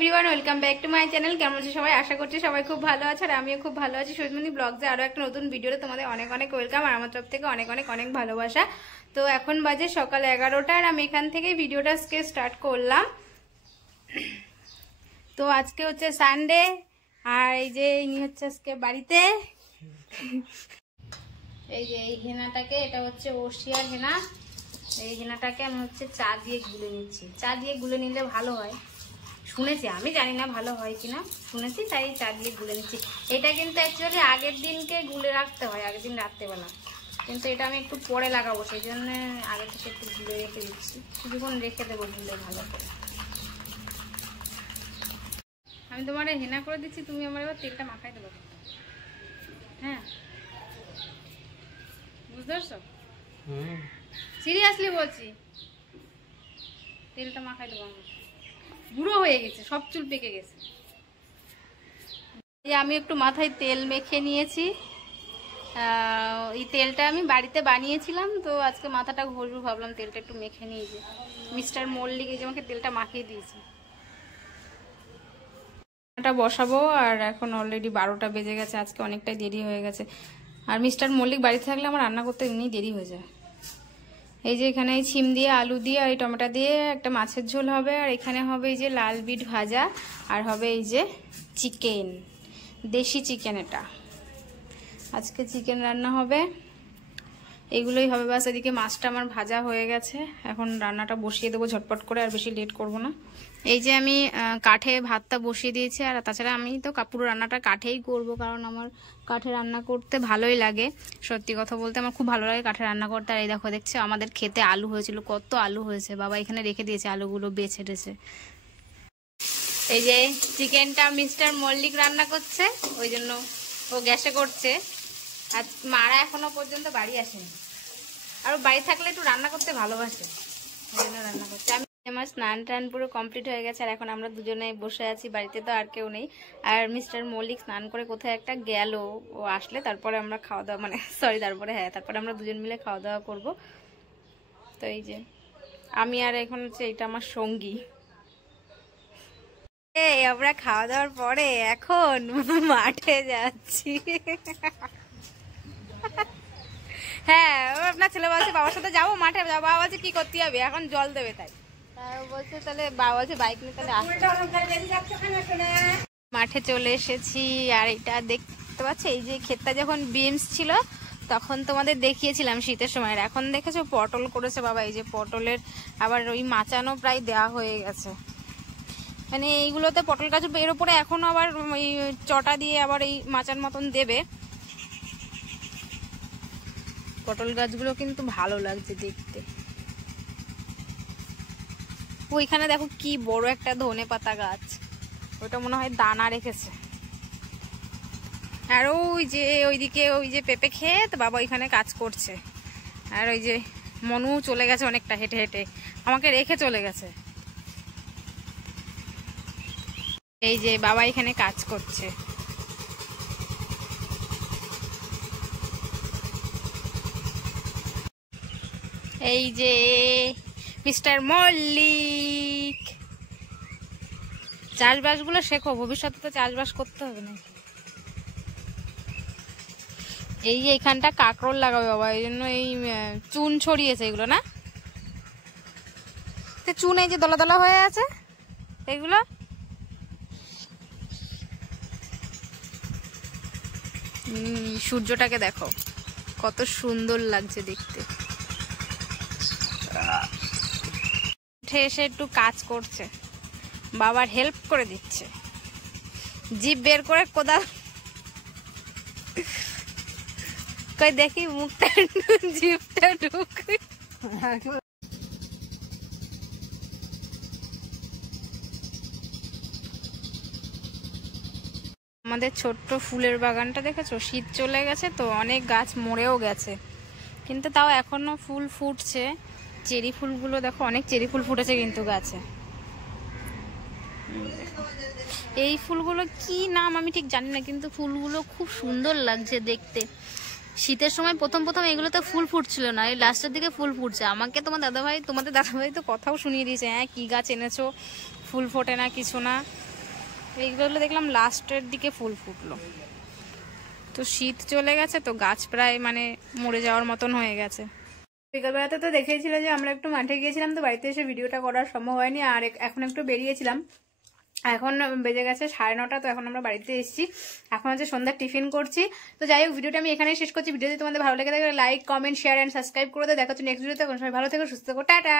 Everyone, welcome back to my channel. কেমন আছো সবাই? আশা করছি সবাই খুব ভালো আছে আর আমিও খুব ভালো আছি। সৈয়দমণি ব্লগসে আরো একটা নতুন ভিডিওতে তোমাদের অনেক অনেক ওয়েলকাম আর আমার তরফ থেকে অনেক অনেক অনেক ভালোবাসা। তো এখন বাজে সকাল 11টা আর আমি এখান থেকে ভিডিওটা আজকে স্টার্ট করলাম। তো আজকে হচ্ছে সানডে আর এই যে ইনি হচ্ছে আজকে বাড়িতে। এই যে এই হেনাটাকে, এটা হচ্ছে ওশিয়ার হেনা। এই হেনাটাকে আমি হচ্ছে চা দিয়ে গুলে নিচ্ছি। চা দিয়ে গুলে নিলে ভালো হয় শুনেছি, আমি জানি না ভালো হয় কিনা, শুনেছি তাই চা দিয়ে গুলে নিচ্ছি। এটা কিন্তু অ্যাকচুয়ালি আগের দিনকে গুলে রাখতে হয়, আগের দিন রাত্রেবেলা, কিন্তু এটা আমি একটু পরে লাগাবো সেই জন্য আগে থেকে একটু গুলে রেখে দিচ্ছি। কিছুক্ষণ রেখে দেবো গুলে ভালো করে। আমি তোমার হেনা করে দিচ্ছি, তুমি আমার এবার তেলটা মাখাই দেবো। হ্যাঁ, বুঝতে পারছো? সিরিয়াসলি বলছি, তেলটা মাখাই দেবো। আমার বুড়ো হয়ে গেছে, সব চুল পেকে গেছে। আমি একটু মাথায় তেল মেখে নিয়েছি। এই তেলটা আমি বাড়িতে বানিয়েছিলাম, তো আজকে মাথাটা ঘষবো ভাবলাম তেলটা একটু মেখে নিয়ে যে মিস্টার মল্লিক এই যে আমাকে তেলটা মাখিয়ে দিয়েছি। এটা বসাবো আর এখন অলরেডি 12টা বেজে গেছে, আজকে অনেকটাই দেরি হয়ে গেছে। আর মিস্টার মল্লিক বাড়িতে থাকলে আমার রান্না করতে এমনি দেরি হয়ে যায়। এই যে এখানে এই ছিম দিয়ে, আলু দিয়ে আর এই টমেটো দিয়ে একটা মাছের ঝোল হবে, আর এখানে হবে এই যে লাল বিট ভাজা, আর হবে এই যে চিকেন, দেশি চিকেন। এটা আজকে চিকেন রান্না হবে, এইগুলোই হবে বাস। এদিকে মাছটা আমার ভাজা হয়ে গেছে, এখন রান্নাটা বসিয়ে দেবো ঝটপট করে, আর বেশি লেট করব না। এই যে আমি কাঠে ভাতটা বসিয়ে দিয়েছি, আর তাছাড়া আমি তো পুরো রান্নাটা কাঠেই করব, কারণ আমার কাঠে রান্না করতে ভালোই লাগে। সত্যি কথা বলতে আমার খুব ভালো লাগে কাঠে রান্না করতে। আর এই দেখো, দেখছো আমাদের খেতে আলু হয়েছিল, কত আলু হয়েছে, বাবা এখানে রেখে দিয়েছে আলুগুলো বেছে টেছে। এই যে চিকেনটা মিস্টার মল্লিক রান্না করছে, ওই জন্য ও গ্যাসে করছে। আর মারা এখনো পর্যন্ত বাড়ি আসেনি, আর বাড়ি থাকলে একটু রান্না করতে ভালোবাসে, ওই জন্য রান্না করছে। আমার স্নান টান পুরো কমপ্লিট হয়ে গেছে, আর এখন আমরা দুজনে বসে আছি, বাড়িতে তো আর কেউ নেই। আর মিস্টার মল্লিক স্নান করে কোথায় একটা গেল, ও আসলে তারপরে আমরা খাওয়া দাওয়া, মানে সরি তারপরে, হ্যাঁ তারপরে আমরা দুজন মিলে খাওয়া দাওয়া করব। তো এই যে আমি আর এখন হচ্ছে এটা আমার সঙ্গী। আমরা খাওয়া দাওয়ার পরে এখন মাঠে যাচ্ছি। হ্যাঁ, আপনার ছেলে বলছে বাবার সাথে যাবো মাঠে, বাবা বলছে কি করতে হবে, এখন জল দেবে, তাই বলছে তাহলে বাবা বলছে বাইক নিয়ে তাহলে মাঠে চলে এসেছি। আর এটা দেখতে পাচ্ছ, এই যে ক্ষেতটা যখন বিমস ছিল তখন তোমাদের দেখিয়েছিলাম শীতের সময়, এখন দেখেছো পটল করেছে বাবা। এই যে পটলের আবার ওই মাচানো প্রায় দেওয়া হয়ে গেছে, মানে এইগুলোতে পটল গাছ এর উপরে এখনো আবার ওই চটা দিয়ে আবার এই মাচার মতন দেবে। পটল গাছগুলো কিন্তু ভালো লাগছে দেখতে। ওইখানে দেখো কি বড় একটা ধনে পাতা গাছ, ওটা মনে হয় দানা রেখেছে। আর ওই যে ওইদিকে ওই যে পেঁপে ক্ষেত, বাবা ওইখানে কাজ করছে। আর ওই যে মনু চলে গেছে অনেকটা হেঁটে হেঁটে, আমাকে রেখে চলে গেছে। এই যে বাবা এখানে কাজ করছে। এই যে মিস্টার মল্লিক, চাষবাস গুলো শেখো, ভবিষ্যতে তো চাষবাস করতে হবে না। এই যে এখানটা কাঁকরোল লাগাবে বাবা, এই জন্য এই চুন ছড়িয়েছে এগুলো, না চুন এই যে দলা দলা হয়ে আছে এগুলো। সূর্যটাকে দেখো কত সুন্দর লাগছে দেখতে। উঠে এসে একটু কাজ করছে, বাবার হেল্প করে দিচ্ছে, জিভ বের করে কোদাল কই দেখি মুখটা জিভটা ঢুক। আমাদের ছোট্ট ফুলের বাগানটা দেখেছো, শীত চলে গেছে তো অনেক গাছ মরেও গেছে, কিন্তু তাও এখনো ফুল ফুটছে। চেরি ফুলগুলো দেখো, অনেক চেরি ফুল ফুটেছে কিন্তু গাছে। এই ফুলগুলো কি নাম আমি ঠিক জানি না, কিন্তু ফুলগুলো খুব সুন্দর লাগছে দেখতে। শীতের সময় প্রথম প্রথম এগুলোতে ফুল ফুটছিল না, এই লাস্টের দিকে ফুল ফুটছে। আমাকে তোমাদের দাদাভাই তো কথাও শুনিয়ে দিয়েছে, হ্যাঁ কি গাছ এনেছো, ফুল ফোটে না কিছু না। এইগুলো দেখলাম লাস্টের দিকে ফুল ফুটলো। তো শীত চলে গেছে তো গাছ প্রায় মানে মরে যাওয়ার মতন হয়ে গেছে। বিকালবেলাতে তো দেখেছিল যে আমরা একটু মাঠে গিয়েছিলাম, তো বাড়িতে এসে ভিডিওটা করার সম্ভব হয়নি। আর এখন একটু বেরিয়েছিলাম, এখন বেজে গেছে 9:30। তো এখন আমরা বাড়িতে এসেছি, এখন হচ্ছে সন্ধ্যার টিফিন করছি। তো যাই হোক, ভিডিওটা আমি এখানেই শেষ করছি। ভিডিও যদি তোমাদের ভালো লেগে থাকে like, comment, share and subscribe করে দাও। দেখা হচ্ছে নেক্সট ভিডিওতে। এখন সবাই ভালো থেকো, সুস্থ থেকো, টাটা।